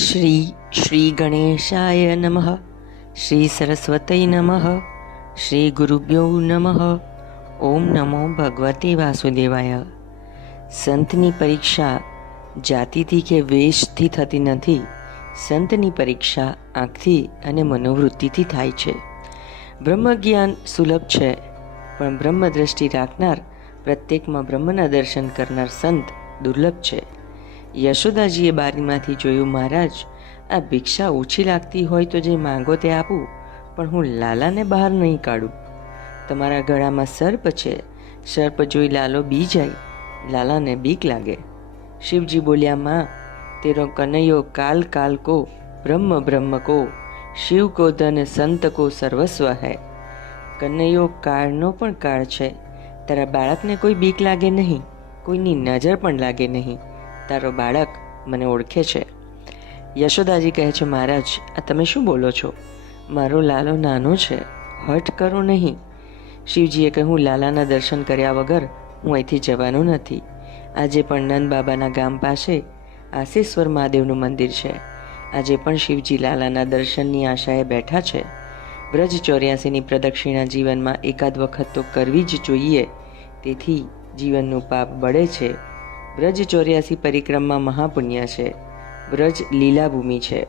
શ્રી શ્રી ગણેશાય નમઃ શ્રી સરસ્વતય નમઃ શ્રી ગુરુભ્યો નમઃ ઓમ નમો ભગવતે વાસુદેવાય સંતની પરીક્ષા જાતિથી કે વેશથી થતી નથી સંતની પરીક્ષા આંખથી અને મનોવૃત્તિથી થાય છે બ્રહ્મજ્ઞાન સુલભ છે પણ બ્રહ્મ દ્રષ્ટિ રાખનાર પ્રત્યેકમાં બ્રહ્મના દર્શન કરનાર સંત દુર્લભ છે યશોદાજીએ બારીમાંથી જોયું, મહારાજ, આ ભિક્ષા ઓછી લાગતી હોય તો જે માંગો તે આપું, પણ હું લાલાને બહાર નહીં કાઢું. તમારા ગળામાં સર્પ છે. સર્પ જોઈ લાલો બી જાય. લાલાને બીક લાગે. શિવજી બોલ્યા, માં તેરો કનૈયો કાલ કાલ કો, બ્રહ્મ બ્રહ્મ કો, શિવ કો ધન, સંત કો સર્વસ્વ હૈ. કનૈયો કાળનો પણ કાળ છે. તારા બાળકને કોઈ બીક લાગે નહીં. કોઈની નજર પણ લાગે નહીં. તારો બાળક મને ઓળખે છે. યશોદાજી કહે છે, મહારાજ, આ તમે શું બોલો છો? મારો લાલો નાનો છે હઠ કરો નહીં. શિવજીએ કહ્યું લાલાના દર્શન કર્યા વગર હું અહીંથી જવાનું નથી. આજે પણ નંદ બાબાના ગામ પાસે આશેશ્વર મહાદેવનું મંદિર છે. આજે પણ શિવજી લાલાના દર્શનની આશાએ બેઠા છે. વ્રજ ચોર્યાસીની પ્રદક્ષિણા જીવનમાં એકાદ વખત તો કરવી જ જોઈએ, તેથી જીવનનું પાપ બળે છે. વ્રજ ચોર્યાસી પરિક્રમા મહાપુણ્ય છે. વ્રજ લીલાભૂમિ છે.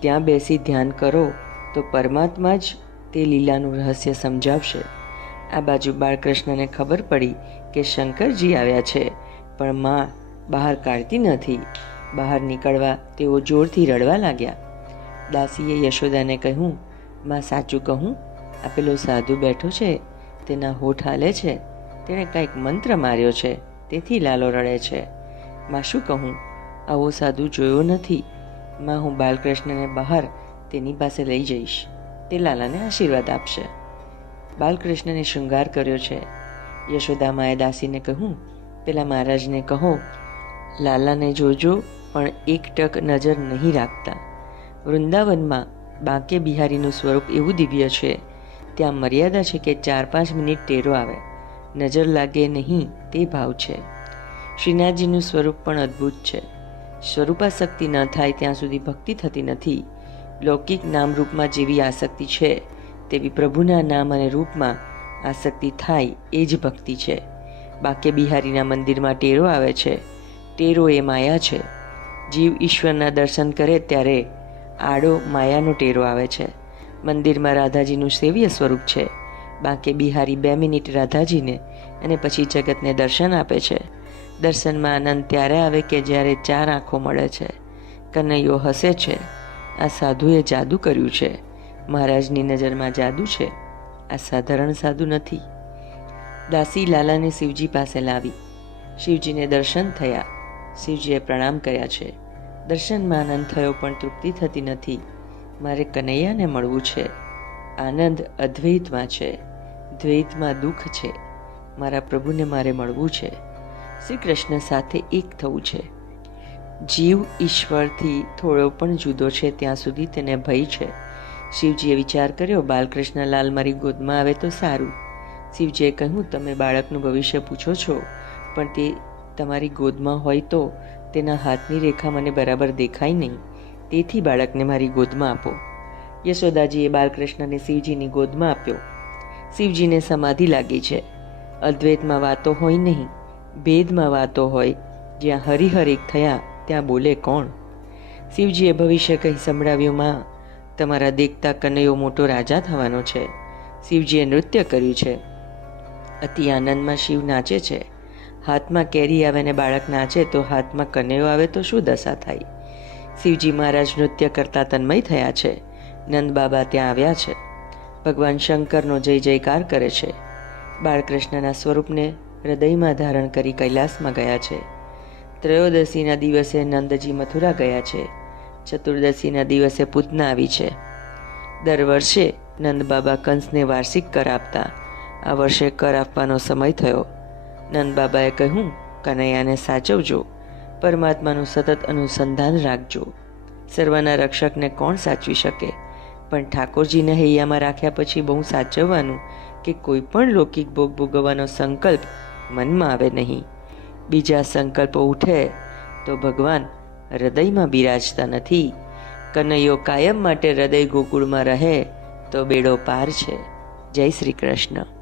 ત્યાં બેસી ધ્યાન કરો તો પરમાત્મા જ તે લીલાનું રહસ્ય સમજાવશે. આ બાજુ બાળકૃષ્ણને ખબર પડી કે શંકરજી આવ્યા છે. પણ માં બહાર કાઢતી નથી. બહાર નીકળવા તેઓ જોરથી રડવા લાગ્યા. દાસીએ યશોદાને કહ્યું, માં સાચું કહું, આ પેલો સાધુ બેઠો છે, તેના હોઠ હાલે છે, તેણે કંઈક મંત્ર માર્યો છે. તેથી લાલો રડે છે. માં શું કહું? આવો સાધુ જોયો નથી. માં હું બાલકૃષ્ણને બહાર તેની પાસે લઈ જઈશ. તે લાલાને આશીર્વાદ આપશે. બાલકૃષ્ણને શૃંગાર કર્યો છે. યશોદામાએ દાસીને કહું? પેલા મહારાજને કહો. લાલાને જોજો, પણ એક ટક નજર નહીં રાખતા. વૃંદાવનમાં બાંકે બિહારીનું સ્વરૂપ એવું દિવ્ય છે. ત્યાં મર્યાદા છે કે ચાર પાંચ મિનિટ ટેરો આવે. નજર લાગે નહીં તે ભાવ છે. શ્રીનાથજીનું સ્વરૂપ પણ અદ્ભુત છે. સ્વરૂપાસક્તિ ન થાય ત્યાં સુધી ભક્તિ થતી નથી. લૌકિક નામરૂપમાં જેવી આસક્તિ છે, તેવી પ્રભુના નામ અને રૂપમાં આસક્તિ થાય એ જ ભક્તિ છે. બાકે બિહારીના મંદિરમાં ટેરો આવે છે. ટેરો એ માયા છે. જીવ ઈશ્વરના દર્શન કરે ત્યારે આડો માયાનો ટેરો આવે છે. મંદિરમાં રાધાજીનું સેવ્ય સ્વરૂપ છે. બાકે બિહારી બે મિનિટ રાધાજીને અને પછી જગતને દર્શન આપે છે. દર્શનમાં આનંદ ત્યારે આવે કે જ્યારે ચાર આંખો મળે છે. કનૈયો હસે છે. આ સાધુએ જાદુ કર્યું છે. મહારાજની નજરમાં જાદુ છે. આ સાધારણ સાધુ નથી. દાસી લાલાને શિવજી પાસે લાવી. શિવજીને દર્શન થયા. શિવજીએ પ્રણામ કર્યા છે. દર્શનમાં આનંદ થયો પણ તૃપ્તિ થતી નથી. મારે કનૈયાને મળવું છે. આનંદ અદ્વૈતમાં છે. દ્વૈતમાં દુઃખ છે. મારા પ્રભુને મારે મળવું છે. શ્રી કૃષ્ણ સાથે એક થવું છે. જીવ ઈશ્વરથી થોડો પણ જુદો છે, ત્યાં સુધી તેને ભય છે. શિવજીએ વિચાર કર્યો બાલકૃષ્ણ લાલ મારી ગોદમાં આવે તો સારું. શિવજીએ કહ્યું, તમે બાળકનું ભવિષ્ય પૂછો છો, પણ તે તમારી ગોદમાં હોય તો તેના હાથની રેખા મને બરાબર દેખાય નહીં. તેથી બાળકને મારી ગોદમાં આપો. યશોદાજીએ બાલકૃષ્ણને શિવજીની ગોદમાં આપ્યો. શિવજીને સમાધિ લાગી છે. અદ્વૈતમાં વાતો હોય નહીં, ભેદમાં વાતો હોય, જ્યાં હરિહરિક થયા ત્યાં બોલે કોણ? શિવજીએ ભવિષ્ય કહી સંભળાવ્યું, માં, તમારા દેખતા કનૈયો મોટો રાજા થવાનો છે. શિવજીએ નૃત્ય કર્યું છે. અતિ આનંદમાં શિવ નાચે છે. હાથમાં કેરી આવે ને બાળક નાચે તો હાથમાં કનૈયો આવે તો શું દશા થાય? શિવજી મહારાજ નૃત્ય કરતા તન્મય થયા છે. નંદ બાબા ત્યાં આવ્યા છે. ભગવાન શંકરનો જય જયકાર કરે છે. બાળકૃષ્ણના સ્વરૂપને હૃદયમાં ધારણ કરી કૈલાસમાં ગયા છે. ત્રયોદશીના દિવસે નંદજી મથુરા ગયા છે. ચતુર્દશીના દિવસે પૂતના આવી છે. દર વર્ષે નંદબાબા કંસને વાર્ષિક કર આપતા. આ વર્ષે કર આપવાનો સમય થયો. નંદબાબાએ કહ્યું, કનૈયાને સાચવજો. પરમાત્માનું સતત અનુસંધાન રાખજો. સર્વના રક્ષકને કોણ સાચવી શકે? પણ ઠાકોરજીને હૈયામાં રાખ્યા પછી બહુ સાચવવાનું કે કોઈ પણ લૌકિક ભોગ ભોગવવાનો સંકલ્પ મનમાં આવે નહીં. બીજા સંકલ્પો ઉઠે તો ભગવાન હૃદયમાં બિરાજતા નથી. કનૈયો કાયમ માટે હૃદય ગોકુળમાં રહે તો બેડો પાર છે. જય શ્રી કૃષ્ણ.